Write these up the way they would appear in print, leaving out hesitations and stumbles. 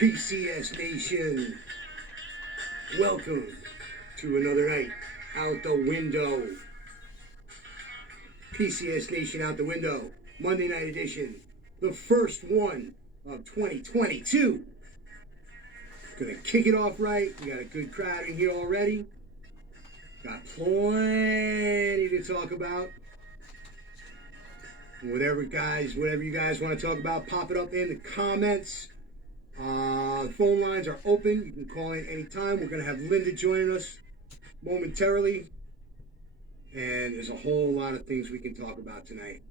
PCS Nation, welcome to another night out the window. PCS Nation out the window, Monday night edition, the first one of 2022. Gonna kick it off right. We got a good crowd in here already. Got plenty to talk about. Whatever you guys want to talk about, pop it up in the comments. Phone lines are open. You can call in anytime. We're going to have Linda joining us momentarily. And there's a whole lot of things we can talk about tonight.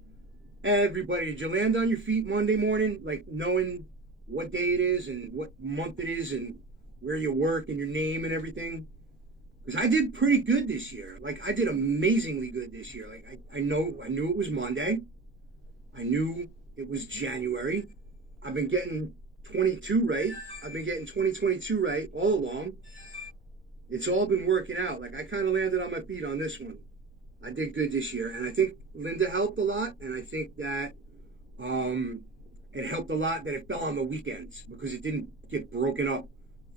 Everybody, did you land on your feet Monday morning? Like knowing what day it is and what month it is and where you work and your name and everything? Because I did pretty good this year. Like, I did amazingly good this year. Like, I knew it was Monday. I knew it was January. I've been getting 22 right. I've been getting 2022 right all along. It's all been working out. Like, I kind of landed on my feet on this one. I did good this year. And I think Linda helped a lot. And I think that it helped a lot that it fell on the weekends because it didn't get broken up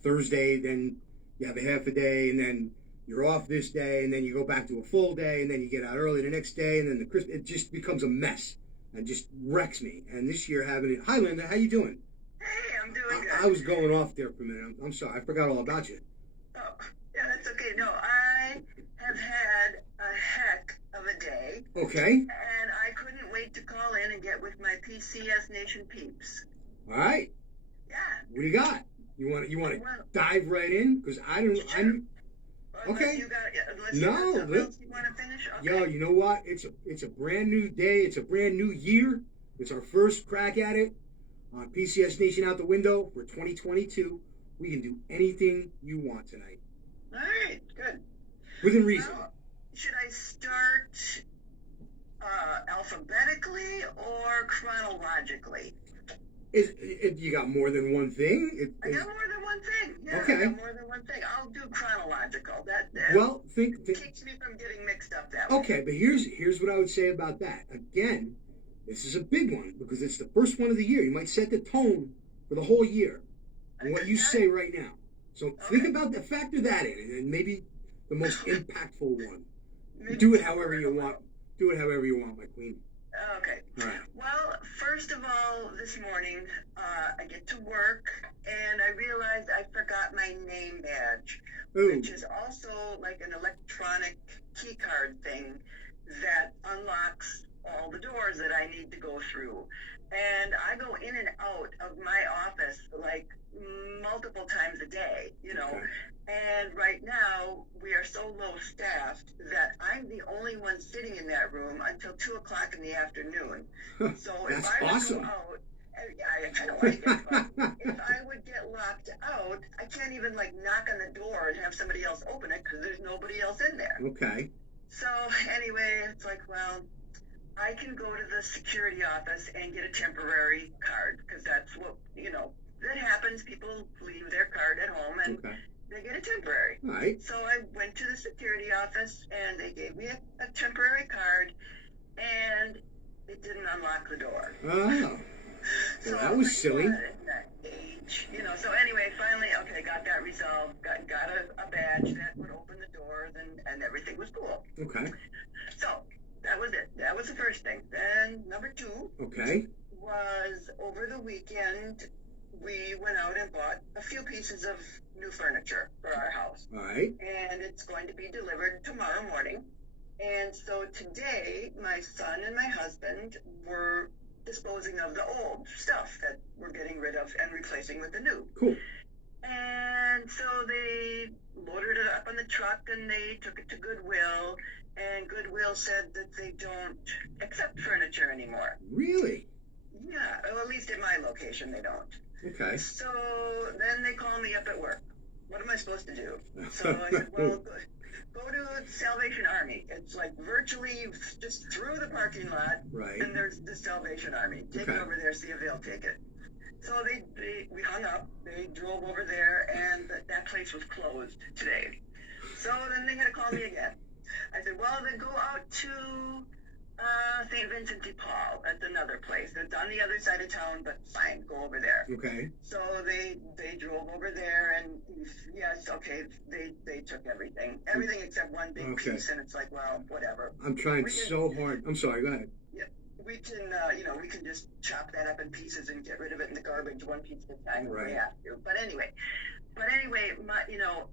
Thursday. Then you have a half a day. And then you're off this day. And then you go back to a full day. And then you get out early the next day. And then it just becomes a mess. And just wrecks me. And this year having it. Hi, Linda. How you doing? Hey, I'm doing good. I was going off there for a minute. I'm sorry. I forgot all about you. Oh, yeah, that's okay. No, I have had a heck of a day. Okay. And I couldn't wait to call in and get with my PCS Nation peeps. All right. Yeah. What do you got? You want to dive right in? Because Sure. Okay. Unless you got something else you want to finish? Okay. Yo, you know what? It's a brand new day. It's a brand new year. It's our first crack at it on PCS Nation out the window for 2022. We can do anything you want tonight. All right, good. Within reason. Well, should I start alphabetically or chronologically? You got more than one thing? I got more than one thing. Yeah, okay. I got more than one thing. I'll do chronological. That keeps me from getting mixed up that way. Okay, but here's what I would say about that. Again, this is a big one because it's the first one of the year. You might set the tone for the whole year and what you say right now. So think about that. Factor that in, and maybe the most impactful one. Do it however you want. Do it however you want, my queen. Okay. All right. Well, first of all, this morning, I get to work, and I realized I forgot my name badge, which is also like an electronic key card thing that unlocks all the doors that I need to go through. And I go in and out of my office like multiple times a day, you know. Okay. And right now, we are so low staffed that I'm the only one sitting in that room until 2 o'clock in the afternoon. So That's if I would awesome. go out, I kind of like it, but if I would get locked out, I can't even like knock on the door and have somebody else open it because there's nobody else in there. Okay. So anyway, it's like, well, I can go to the security office and get a temporary card because that's what, that happens. People leave their card at home and they get a temporary. All right. So I went to the security office and they gave me a temporary card and it didn't unlock the door. Oh. So that was silly. That age, so anyway, finally, got that resolved. Got a badge that would open the door, and everything was cool. Okay. So that was it. That was the first thing. Then number two. Okay. Was over the weekend. We went out and bought a few pieces of new furniture for our house. All right. And it's going to be delivered tomorrow morning. And so today, my son and my husband were disposing of the old stuff that we're getting rid of and replacing with the new. Cool. And so they loaded it up on the truck and they took it to Goodwill. And Goodwill said that they don't accept furniture anymore. Really? Yeah, well, at least at my location they don't. Okay. So then they call me up at work. What am I supposed to do? So I said, well, go to Salvation Army. It's like virtually just through the parking lot. Right. And there's the Salvation Army. Take it over there, see if they'll take it. So we hung up. They drove over there, and that place was closed today. So then they had to call me again. I said, well, then go out to St. Vincent de Paul. That's another place. It's on the other side of town, but fine, go over there. Okay. So they drove over there, and yes, okay, they took everything except one big piece, and it's like, well, whatever. I'm trying so hard. I'm sorry. Go ahead. Yeah, we can, we can just chop that up in pieces and get rid of it in the garbage one piece at a time if we have to. But anyway,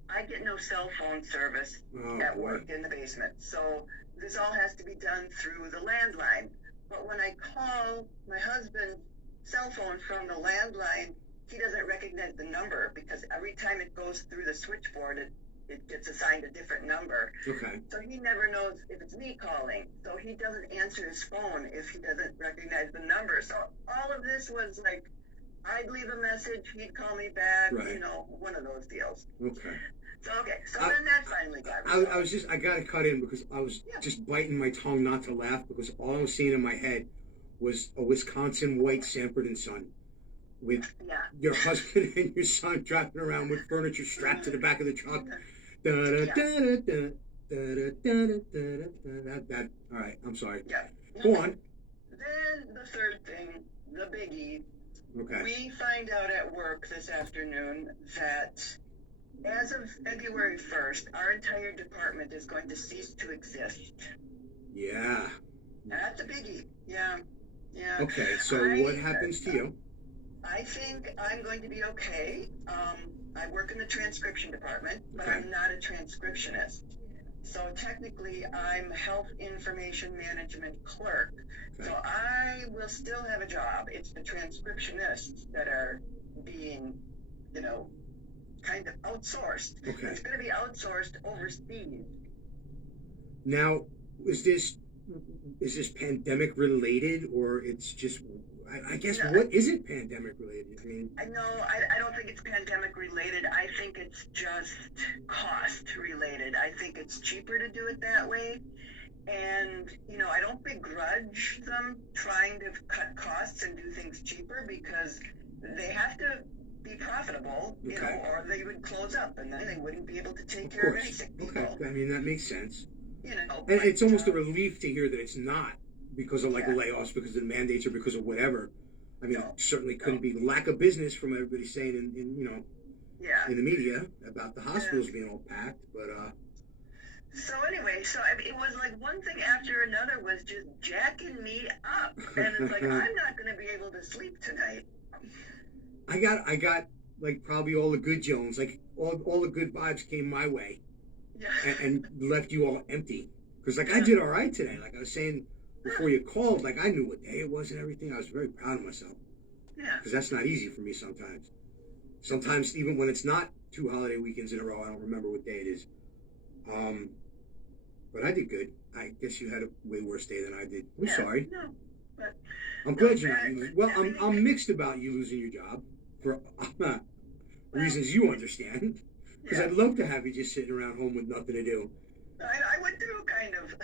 I get no cell phone service at work in the basement, so this all has to be done through the landline. But when I call my husband's cell phone from the landline, he doesn't recognize the number because every time it goes through the switchboard, it gets assigned a different number. Okay. So he never knows if it's me calling. So he doesn't answer his phone if he doesn't recognize the number. So all of this was like, I'd leave a message, he'd call me back, one of those deals. Okay. So then that finally got resolved. I got to cut in because I was just biting my tongue not to laugh because all I was seeing in my head was a Wisconsin white Sanford and Son with your husband and your son driving around with furniture strapped to the back of the truck. All right, I'm sorry. Yeah. Go on. Then the third thing, the biggie. Okay. We find out at work this afternoon that as of February 1st, our entire department is going to cease to exist. Yeah. That's a biggie. Yeah. Okay, so what happens to you? I think I'm going to be okay. I work in the transcription department, but I'm not a transcriptionist. So technically, I'm health information management clerk. So I will still have a job. It's the transcriptionists that are being, kind of outsourced. Okay. It's going to be outsourced overseas. Now, is this pandemic related, or it's just? I guess what isn't pandemic related? I mean, I don't think it's pandemic related. I think it's just cost related. I think it's cheaper to do it that way. And, I don't begrudge them trying to cut costs and do things cheaper because they have to be profitable, or they would close up and then they wouldn't be able to take care of any sick people. Okay, I mean, that makes sense. And it's almost a relief to hear that it's not because of layoffs, because of the mandates, or because of whatever. I mean, it certainly couldn't be lack of business from everybody saying in the media about the hospitals being all packed, but So anyway, it was like one thing after another was just jacking me up, and it's like I'm not going to be able to sleep tonight. I got like probably all the good Jones, like all the good vibes came my way, and left you all empty. Because I did all right today. Like I was saying before you called, like I knew what day it was and everything. I was very proud of myself. Yeah. Because that's not easy for me sometimes. Sometimes even when it's not 2 holiday weekends in a row, I don't remember what day it is. But I did good. I guess you had a way worse day than I did. I'm sorry. No, but I'm glad you're not. Well, I'm mixed about you losing your job for reasons you understand. Because I'd love to have you just sitting around home with nothing to do. I would do, kind of.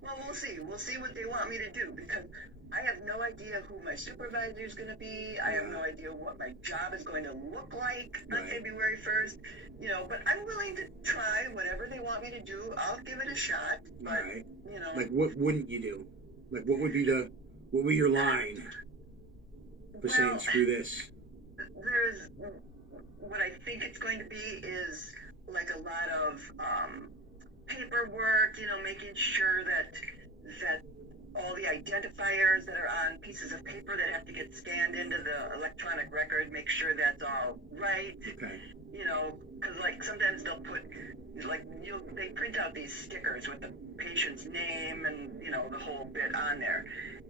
Well, we'll see. We'll see what they want me to do because I have no idea who my supervisor is going to be. I have no idea what my job is going to look like on February 1st. But I'm willing to try whatever they want me to do. I'll give it a shot. But, Like, what wouldn't you do? Like, what would be your line for saying screw this? There's what I think it's going to be is like a lot of paperwork, making sure that all the identifiers that are on pieces of paper that have to get scanned into the electronic record, make sure that's all right. Okay. Because sometimes they'll put they print out these stickers with the patient's name and the whole bit on there,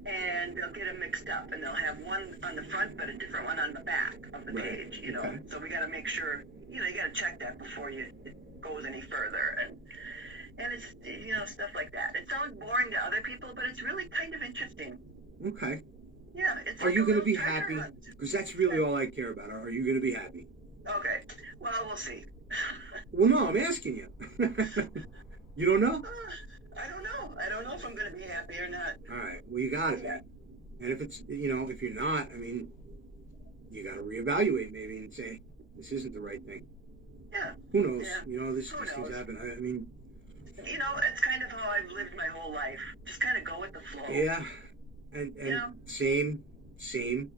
and they'll get them mixed up, and they'll have one on the front but a different one on the back of the page. So we got to make sure you got to check that before it goes any further, and it's stuff like that. It sounds boring to other people, but it's really kind of interesting. Okay. Yeah. It's Are you going to be happy? Because that's really all I care about. Are you going to be happy? Okay. Well, we'll see. Well, no, I'm asking you. You don't know? I don't know. I don't know if I'm going to be happy or not. All right. Well, you got to be. And if it's, if you're not, I mean, you got to reevaluate maybe and say, this isn't the right thing. Yeah. Who knows? Yeah. These things happen. I mean. It's kind of how I've lived my whole life. Just kind of go with the flow. Yeah, and same.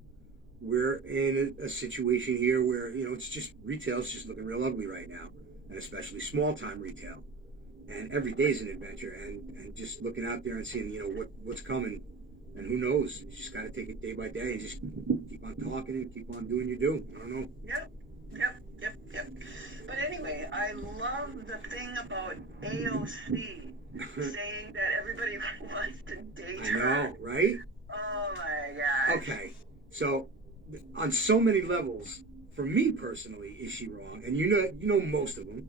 We're in a situation here where, it's just retail's just looking real ugly right now, and especially small time retail. And every day is an adventure, and just looking out there and seeing, what's coming, and who knows. You just got to take it day by day and just keep on talking and keep on doing your do. I don't know. Yep. But anyway, I love the thing about AOC saying that everybody wants to date her. I know, right? Oh my gosh. Okay, so on so many levels, for me personally, is she wrong? And you know most of them.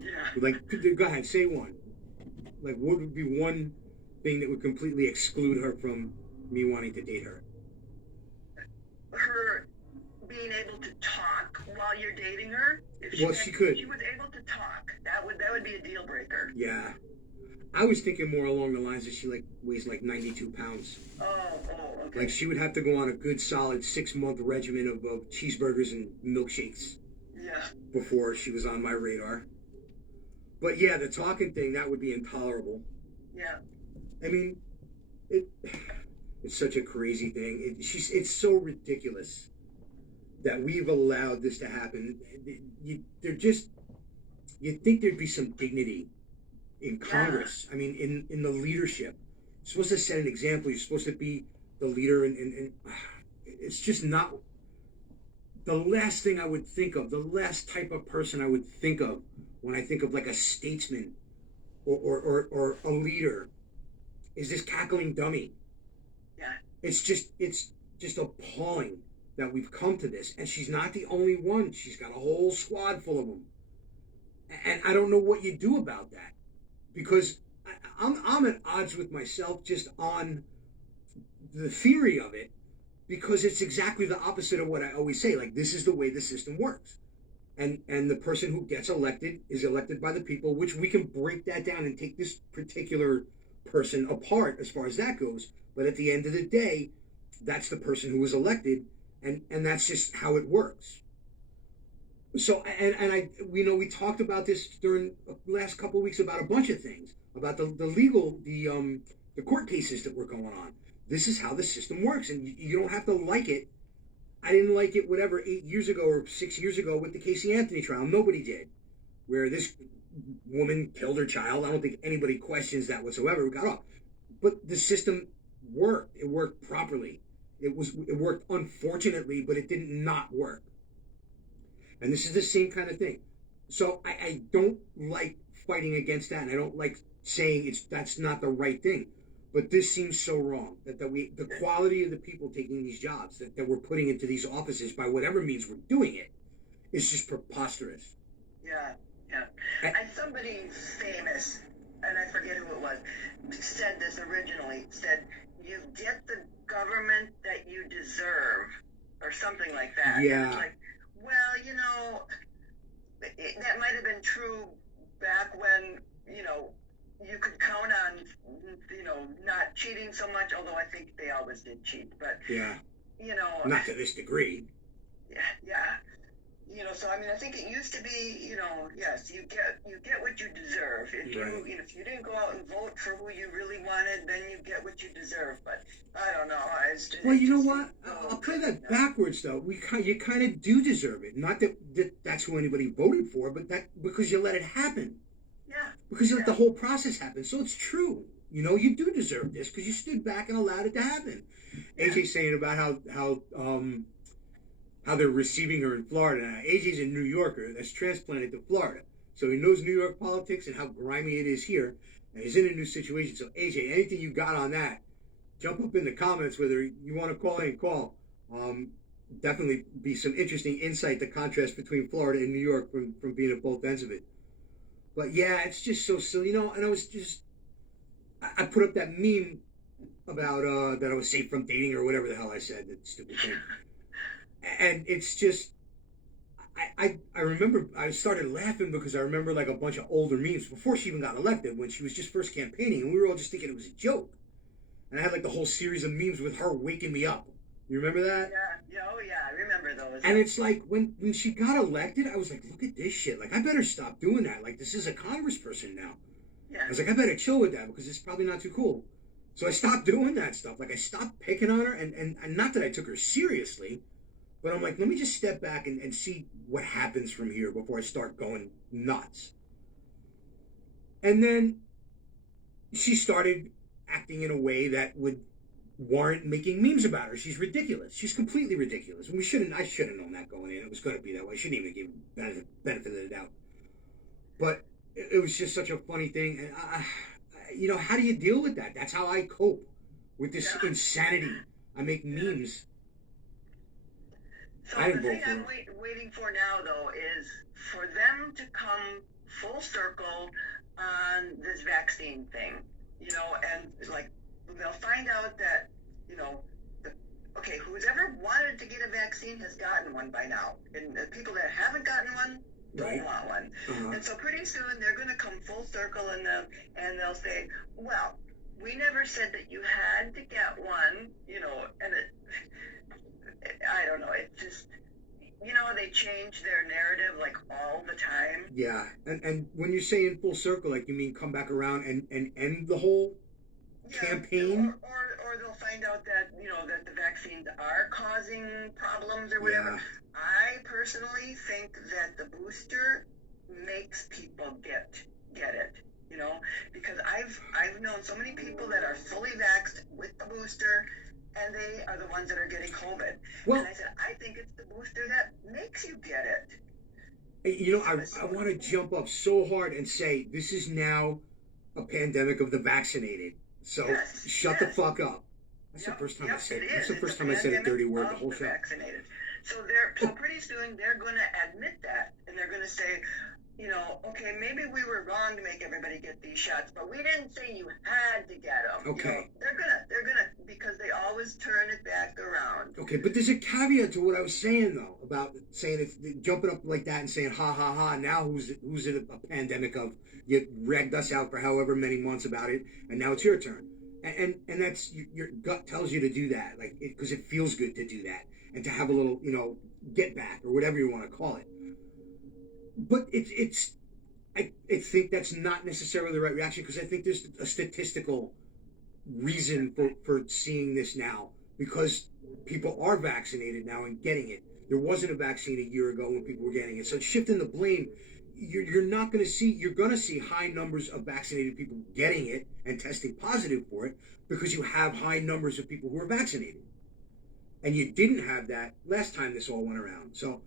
Yeah. Like, go ahead, say one. Like, what would be one thing that would completely exclude her from me wanting to date her? Her being able to talk while you're dating her. If she could. If she was able to talk, that would be a deal breaker. Yeah. I was thinking more along the lines that she weighs 92 pounds. Oh, okay. Like, she would have to go on a good solid 6-month regimen of cheeseburgers and milkshakes. Yeah. Before she was on my radar. But yeah, the talking thing, that would be intolerable. Yeah. I mean, it's such a crazy thing. It's so ridiculous that we've allowed this to happen. You'd think there'd be some dignity in Congress. Yeah. I mean, in the leadership. You're supposed to set an example. You're supposed to be the leader, and it's just not the last thing I would think of, the last type of person I would think of when I think of like a statesman or a leader is this cackling dummy. Yeah. It's just appalling that we've come to this. And she's not the only one. She's got a whole squad full of them. And I don't know what you do about that. Because I'm at odds with myself just on the theory of it, because it's exactly the opposite of what I always say. Like, this is the way the system works. And the person who gets elected is elected by the people, which we can break that down and take this particular person apart as far as that goes. But at the end of the day, that's the person who was elected, and that's just how it works. So, and we talked about this during the last couple of weeks about a bunch of things, about the legal, the court cases that were going on. This is how the system works, and you don't have to like it. I didn't like it, 8 years ago or 6 years ago with the Casey Anthony trial. Nobody did. Where this woman killed her child. I don't think anybody questions that whatsoever. It got off. But the system worked. It worked properly. It worked unfortunately, but it did not work. And this is the same kind of thing. So I don't like fighting against that, and I don't like saying that's not the right thing. But this seems so wrong, that the quality of the people taking these jobs that we're putting into these offices by whatever means we're doing it is just preposterous. Yeah. Somebody famous, and I forget who it was, said this originally, said, you get the government that you deserve, or something like that. Yeah. And it's like, well, that might have been true back when, you could count on, not cheating so much, although I think they always did cheat, but, yeah, not to this degree. Yeah. So I mean, I think it used to be, yes, you get what you deserve. If you didn't go out and vote for who you really wanted, then you get what you deserve. But I don't know. Well, you know what? I'll play that backwards though. You kind of do deserve it. Not that that's who anybody voted for, but that because you let it happen. Yeah. Because you let the whole process happen. So it's true. You do deserve this because you stood back and allowed it to happen. Yeah. AJ's saying about how they're receiving her in Florida. Now, AJ's a New Yorker that's transplanted to Florida. So he knows New York politics and how grimy it is here. And he's in a new situation. So, AJ, anything you got on that, jump up in the comments, whether you want to call in, call. Definitely be some interesting insight, the contrast between Florida and New York from being at both ends of it. But, yeah, it's just so silly. And I put up that meme about that I was safe from dating or whatever the hell I said, that stupid thing. And it's just, I remember I started laughing because I remember like a bunch of older memes before she even got elected, when she was just first campaigning, and we were all just thinking it was a joke. And I had like the whole series of memes with her waking me up. You remember that? Yeah, I remember those. And it's like when she got elected, I was like, look at this shit. Like, I better stop doing that. Like, this is a congressperson now. Yeah. I was like, I better chill with that because it's probably not too cool. So I stopped doing that stuff. Like I stopped picking on her, and not that I took her seriously, but I'm like, let me just step back and see what happens from here before I start going nuts. And then she started acting in a way that would warrant making memes about her. She's ridiculous. She's completely ridiculous. And I should have known that going in. It was going to be that way. I shouldn't even give benefit of the doubt. But it was just such a funny thing. And how do you deal with that? That's how I cope with this insanity. I make memes. So the thing I'm waiting for now, though, is for them to come full circle on this vaccine thing, and like they'll find out that, who's ever wanted to get a vaccine has gotten one by now, and the people that haven't gotten one don't want one. Uh-huh. And so pretty soon they're going to come full circle and they'll say, well, we never said that you had to get one, and I don't know. It just, they change their narrative like all the time. Yeah, and when you say in full circle, like you mean come back around and end the whole campaign? Or they'll find out that, that the vaccines are causing problems or whatever. Yeah. I personally think that the booster makes people get it. Because I've known so many people that are fully vaxxed with the booster, and they are the ones that are getting COVID. Well, and I said, I think it's the booster that makes you get it. I want to jump up so hard and say this is now a pandemic of the vaccinated. So shut the fuck up. That's the first time I said it. That's the first time I said a dirty word the whole show. Vaccinated. So pretty soon they're going to admit that, and they're going to say, okay, maybe we were wrong to make everybody get these shots, but we didn't say you had to get them. Okay. They're gonna, because they always turn it back around. Okay, but there's a caveat to what I was saying though about saying it's jumping up like that and saying ha ha ha. Now who's in a pandemic of you ragged us out for however many months about it, and now it's your turn, and that's your gut tells you to do that, like because it feels good to do that and to have a little get back or whatever you want to call it. But I think that's not necessarily the right reaction because I think there's a statistical reason for seeing this now because people are vaccinated now and getting it. There wasn't a vaccine a year ago when people were getting it. So shifting the blame, you're not going to see, you're going to see high numbers of vaccinated people getting it and testing positive for it because you have high numbers of people who are vaccinated. And you didn't have that last time this all went around. So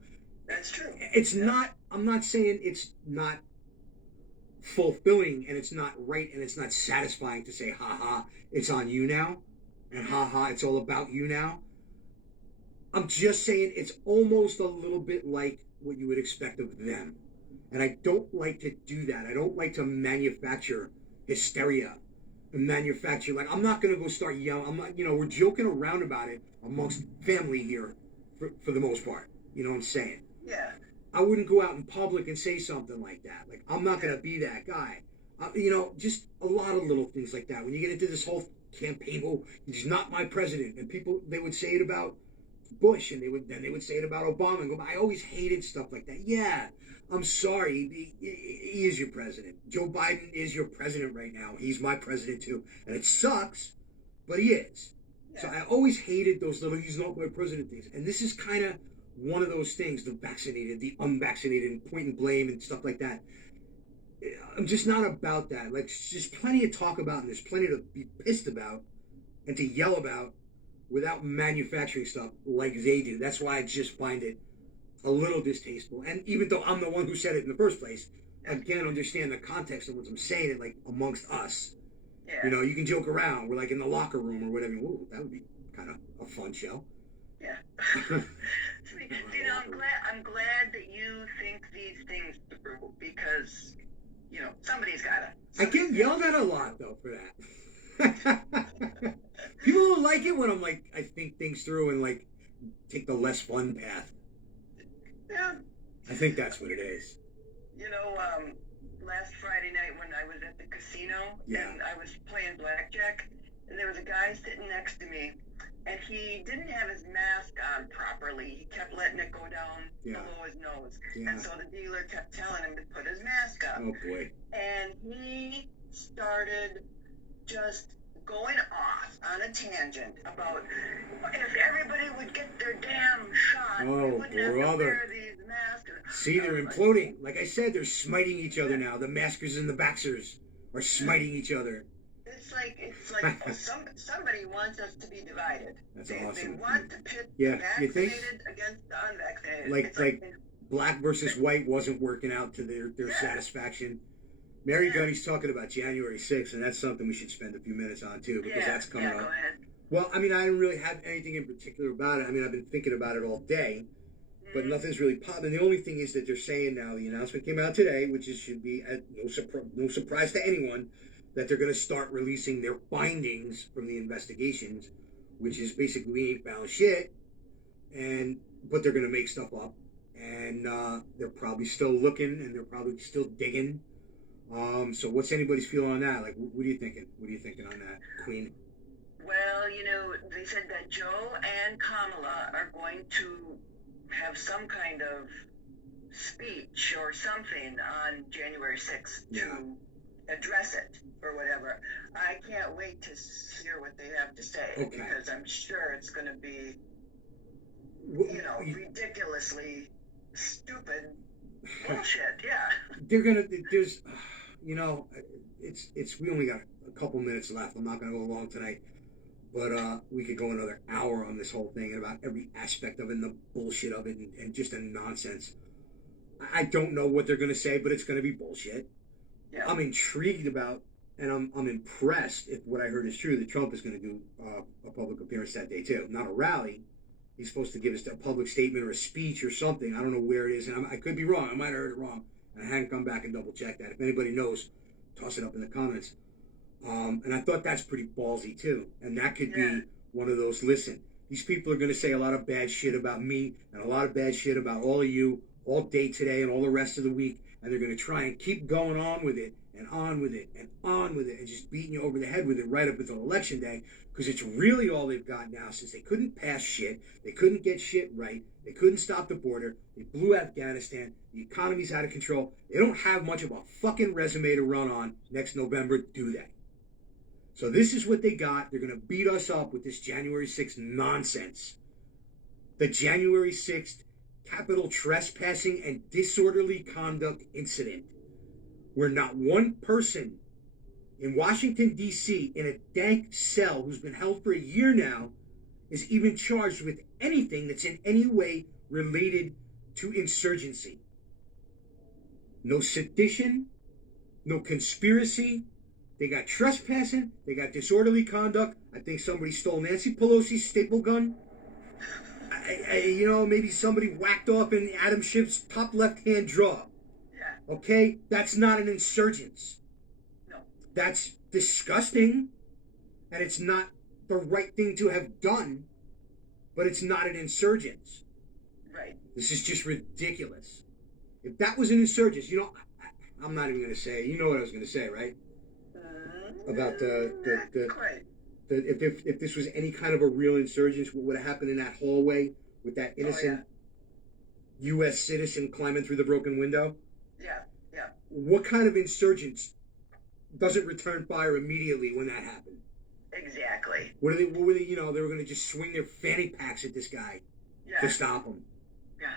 that's true. It's not, I'm not saying it's not fulfilling and it's not right and it's not satisfying to say, ha ha, it's on you now. And ha ha, it's all about you now. I'm just saying it's almost a little bit like what you would expect of them. And I don't like to do that. I don't like to manufacture hysteria and manufacture, like, I'm not going to go start yelling. I'm not, we're joking around about it amongst family here for the most part. You know what I'm saying? Yeah. I wouldn't go out in public and say something like that. Like, I'm not going to be that guy. Just a lot of little things like that. When you get into this whole campaign, oh, he's not my president. And people, they would say it about Bush, and they would say it about Obama. And go, I always hated stuff like that. Yeah, I'm sorry. He is your president. Joe Biden is your president right now. He's my president too. And it sucks, but he is. Yeah. So I always hated those little, he's not my president things. And this is kind of one of those things, the vaccinated, the unvaccinated, and point and blame and stuff like that. I'm just not about that. Like, there's plenty to talk about and there's plenty to be pissed about and to yell about without manufacturing stuff like they do. That's why I just find it a little distasteful. And even though I'm the one who said it in the first place, again, understand the context of what I'm saying it, like, amongst us. Yeah. You can joke around. We're like in the locker room or whatever. Ooh, that would be kind of a fun show. Yeah. I'm glad that you think these things through because, somebody's got to. I get yelled at a lot, though, for that. People don't like it when I'm like, I think things through and, like, take the less fun path. Yeah. I think that's what it is. Last Friday night when I was at the casino and I was playing blackjack, and there was a guy sitting next to me, and he didn't have his mask on properly. He kept letting it go down below his nose. Yeah. And so the dealer kept telling him to put his mask on. Oh, boy. And he started just going off on a tangent about if everybody would get their damn shot, we wouldn't have to wear these masks. See, they're imploding. Like I said, they're smiting each other now. The maskers and the vaxxers are smiting each other. It's like somebody wants us to be divided. That's awesome. They want to pit the vaccinated against the unvaccinated. Like black versus white wasn't working out to their satisfaction. Mary Gunny's talking about January 6th, and that's something we should spend a few minutes on, too, because that's coming up. Go ahead. Well, I mean, I didn't really have anything in particular about it. I mean, I've been thinking about it all day, but nothing's really popping. The only thing is that they're saying now, the announcement came out today, which should be no surprise to anyone, that they're going to start releasing their findings from the investigations, which is basically we ain't found shit, but they're going to make stuff up, and they're probably still looking, and they're probably still digging. So what's anybody's feeling on that? Like, what are you thinking? What are you thinking on that, Queen? Well, they said that Joe and Kamala are going to have some kind of speech or something on January 6th to address it or whatever. I can't wait to hear what they have to say because I'm sure it's going to be, ridiculously stupid bullshit. Yeah. There's, we only got a couple minutes left. I'm not going to go long tonight, but we could go another hour on this whole thing and about every aspect of it and the bullshit of it and just the nonsense. I don't know what they're going to say, but it's going to be bullshit. Yeah. I'm intrigued about, and I'm impressed if what I heard is true, that Trump is going to do a public appearance that day too. Not a rally. He's supposed to give us a public statement or a speech or something. I don't know where it is, and I could be wrong. I might have heard it wrong. And I hadn't come back and double checked that. If anybody knows, toss it up in the comments. And I thought that's pretty ballsy too. And that could be one of those, listen, these people are going to say a lot of bad shit about me and a lot of bad shit about all of you all day today and all the rest of the week. And they're going to try and keep going on with it and on with it and on with it and just beating you over the head with it right up until Election Day, because it's really all they've got now, since they couldn't pass shit, they couldn't get shit right, they couldn't stop the border, they blew Afghanistan, the economy's out of control. They don't have much of a fucking resume to run on next November, do they? So this is what they got. They're going to beat us up with this January 6th nonsense. The January 6th Capitol trespassing and disorderly conduct incident, where not one person in Washington, D.C., in a dank cell who's been held for a year now, is even charged with anything that's in any way related to insurgency. No sedition, no conspiracy. They got trespassing, they got disorderly conduct. I think somebody stole Nancy Pelosi's staple gun. Maybe somebody whacked off in Adam Schiff's top left-hand drawer. Yeah. Okay? That's not an insurgence. No. That's disgusting, and it's not the right thing to have done, but it's not an insurgence. Right. This is just ridiculous. If that was an insurgence, I'm not even going to say, you know what I was going to say, right? About if this was any kind of a real insurgence, what would have happened in that hallway with that innocent U.S. citizen climbing through the broken window? Yeah. What kind of insurgents doesn't return fire immediately when that happened? Exactly. What were they? They were going to just swing their fanny packs at this guy to stop him. Yeah.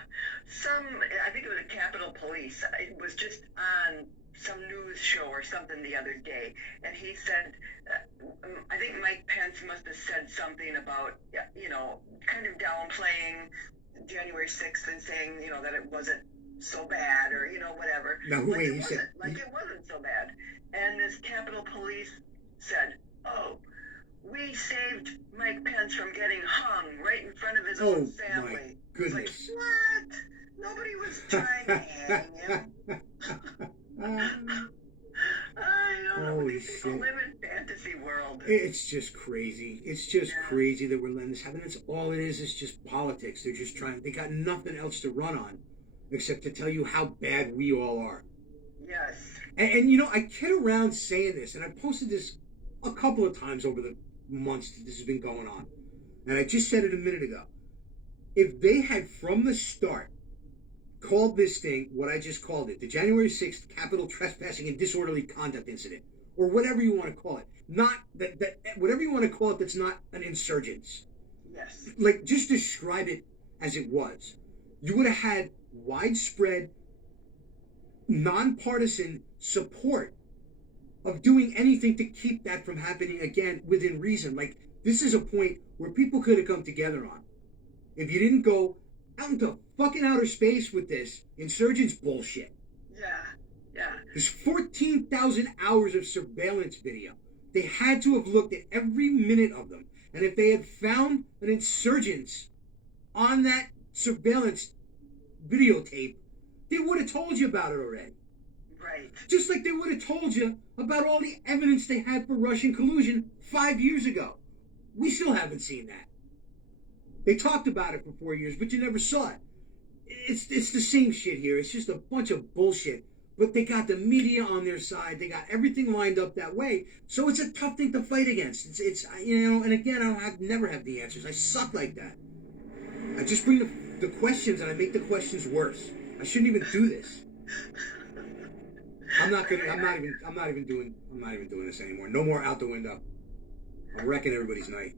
I think it was the Capitol Police. It was just on some news show or something the other day, and he said, I think Mike Pence must have said something about, kind of downplaying January 6th and saying, that it wasn't so bad or, whatever. No, wait, he said... it wasn't so bad. And this Capitol Police said, we saved Mike Pence from getting hung right in front of his own family. My goodness. It's like, what? Nobody was trying to hang him. I don't know. These people live in fantasy world. It's just crazy. It's just crazy that we're letting this happen. It's all it is just politics. They're just they got nothing else to run on except to tell you how bad we all are. Yes. And I kid around saying this, and I posted this a couple of times over the months that this has been going on. And I just said it a minute ago. If they had from the start called this thing what I just called it, the January 6th Capitol trespassing and disorderly conduct incident, or whatever you want to call it. Not that whatever you want to call it that's not an insurgence. Yes. Like, just describe it as it was. You would have had widespread, nonpartisan support of doing anything to keep that from happening again within reason. Like, this is a point where people could have come together on. If you didn't go out into fucking outer space with this insurgents bullshit. Yeah, yeah. There's 14,000 hours of surveillance video. They had to have looked at every minute of them. And if they had found an insurgents on that surveillance videotape, they would have told you about it already. Right. Just like they would have told you about all the evidence they had for Russian collusion 5 years ago. We still haven't seen that. They talked about it for 4 years, but you never saw it. It's the same shit here. It's just a bunch of bullshit. But they got the media on their side. They got everything lined up that way. So it's a tough thing to fight against. It's you know, and again, never have the answers. I suck like that. I just bring the questions and I make the questions worse. I shouldn't even do this. I'm not even doing this anymore. No more out the window. I'm wrecking everybody's night.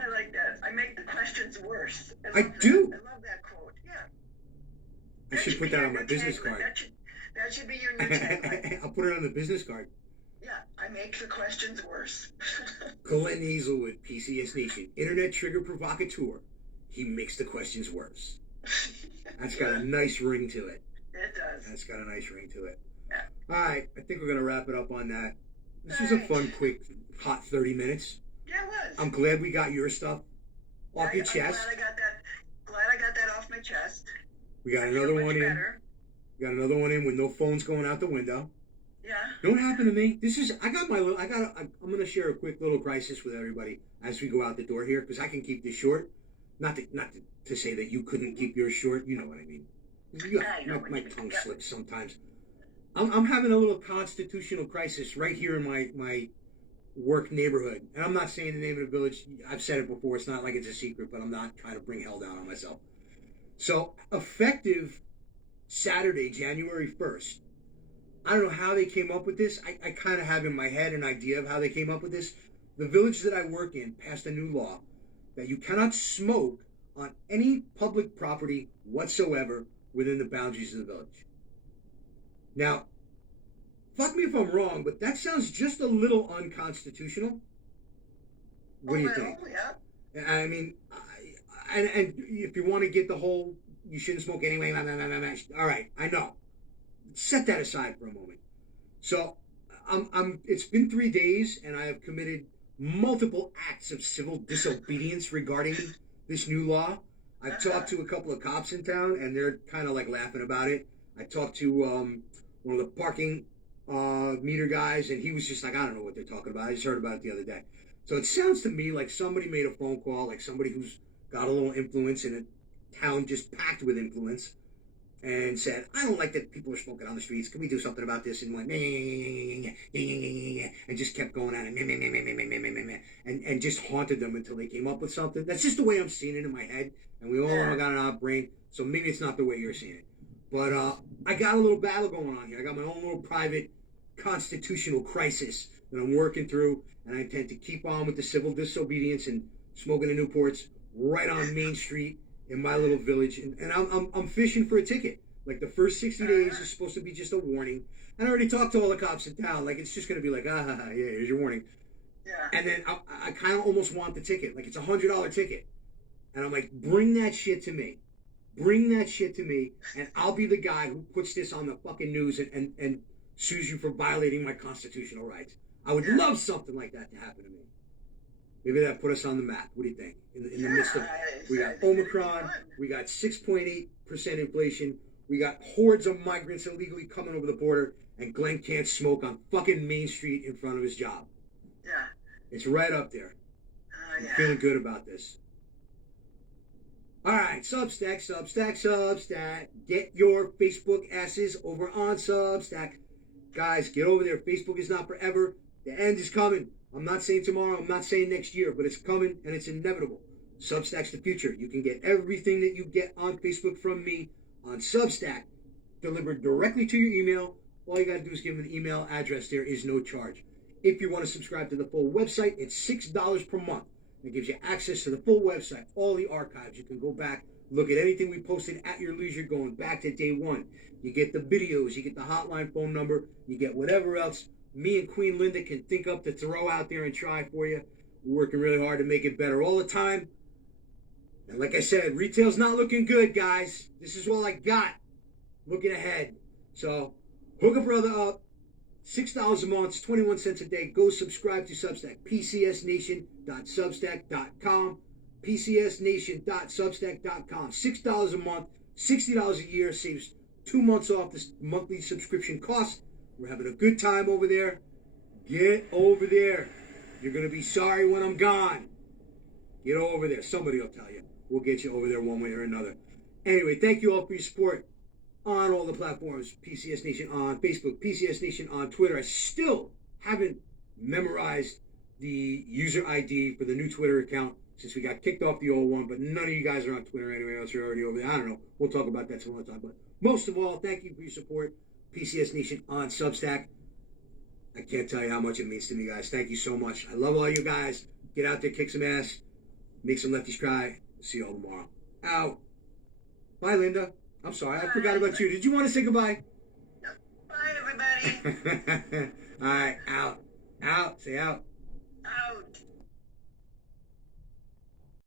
I like that. I make the questions worse. I do. I love that quote. Yeah. I should put that on my business card. That should be your new tagline. I'll put it on the business card. Yeah, I make the questions worse. Colin Hazelwood, PCS Nation, Internet Trigger Provocateur. He makes the questions worse. That's got a nice ring to it. It does. That's got a nice ring to it. Yeah. All right, I think we're going to wrap it up on that. This was a fun, quick, hot 30 minutes. Yeah, it was. I'm glad we got your stuff off your chest. Glad I got that off my chest. We got another one in. Better. We got another one in with no phones going out the window. Yeah. You know what happened to me? I'm going to share a quick little crisis with everybody as we go out the door here, because I can keep this short. Not to say that you couldn't keep yours short. You know what I mean. My tongue slips sometimes. I'm having a little constitutional crisis right here in my work neighborhood. And I'm not saying the name of the village. I've said it before. It's not like it's a secret, but I'm not trying to bring hell down on myself. So, effective Saturday, January 1st, I don't know how they came up with this. I kind of have in my head an idea of how they came up with this. The village that I work in passed a new law that you cannot smoke on any public property whatsoever within the boundaries of the village. Now, fuck me if I'm wrong, but that sounds just a little unconstitutional. What do you think? Yeah. I mean, and if you want to get the whole you shouldn't smoke anyway, all right, I know. Set that aside for a moment. So, it's been 3 days, and I have committed multiple acts of civil disobedience regarding this new law. I've talked to a couple of cops in town, and they're kind of like laughing about it. I talked to one of the parking meter guys, and he was just like, I don't know what they're talking about. I just heard about it the other day. So it sounds to me like somebody made a phone call, like somebody who's got a little influence in a town just packed with influence, and said, I don't like that people are smoking on the streets. Can we do something about this? And went, and just kept going on and just haunted them until they came up with something. That's just the way I'm seeing it in my head. And we all got an odd brain, so maybe it's not the way you're seeing it. But I got a little battle going on here. I got my own little private constitutional crisis that I'm working through, and I intend to keep on with the civil disobedience and smoking the Newports right on Main Street in my little village, and I'm fishing for a ticket. Like, the first 60 days is supposed to be just a warning. And I already talked to all the cops in town. Like, it's just going to be like, yeah, here's your warning. Yeah. And then I kind of almost want the ticket. Like, it's $100 ticket. And I'm like, bring that shit to me. Bring that shit to me, and I'll be the guy who puts this on the fucking news and sues you for violating my constitutional rights. I would love something like that to happen to me. Maybe that put us on the map. What do you think? In the midst of, we got Omicron, we got 6.8% inflation, we got hordes of migrants illegally coming over the border, and Glenn can't smoke on fucking Main Street in front of his job. Yeah. It's right up there. I'm feeling good about this. All right, Substack. Get your Facebook asses over on Substack. Guys, get over there. Facebook is not forever. The end is coming. I'm not saying tomorrow, I'm not saying next year, but it's coming and it's inevitable. Substack's the future. You can get everything that you get on Facebook from me on Substack, delivered directly to your email. All you got to do is give them an email address. There is no charge. If you want to subscribe to the full website, it's $6 per month. It gives you access to the full website, all the archives. You can go back, look at anything we posted at your leisure going back to day one. You get the videos, you get the hotline phone number, you get whatever else me and Queen Linda can think up to throw out there and try for you. We're working really hard to make it better all the time. And like I said, retail's not looking good, guys. This is all I got looking ahead. So hook a brother up. $6 a month, 21 cents a day. Go subscribe to Substack. PCSNation.substack.com. PCSNation.substack.com. $6 a month, $60 a year. Saves 2 months off this monthly subscription cost. We're having a good time over there. Get over there. You're going to be sorry when I'm gone. Get over there. Somebody will tell you. We'll get you over there one way or another. Anyway, thank you all for your support on all the platforms. PCS Nation on Facebook, PCS Nation on Twitter. I still haven't memorized the user ID for the new Twitter account since we got kicked off the old one, but none of you guys are on Twitter anyway, else you're already over there. I don't know. We'll talk about that some other time. But most of all, thank you for your support. PCS Nation on Substack. I can't tell you how much it means to me, guys. Thank you so much. I love all you guys. Get out there, kick some ass, make some lefties cry. See you all tomorrow. Out. Bye, Linda. I'm sorry, I forgot about you. Did you want to say goodbye? Bye, everybody. All right, out. Out. Say out. Out.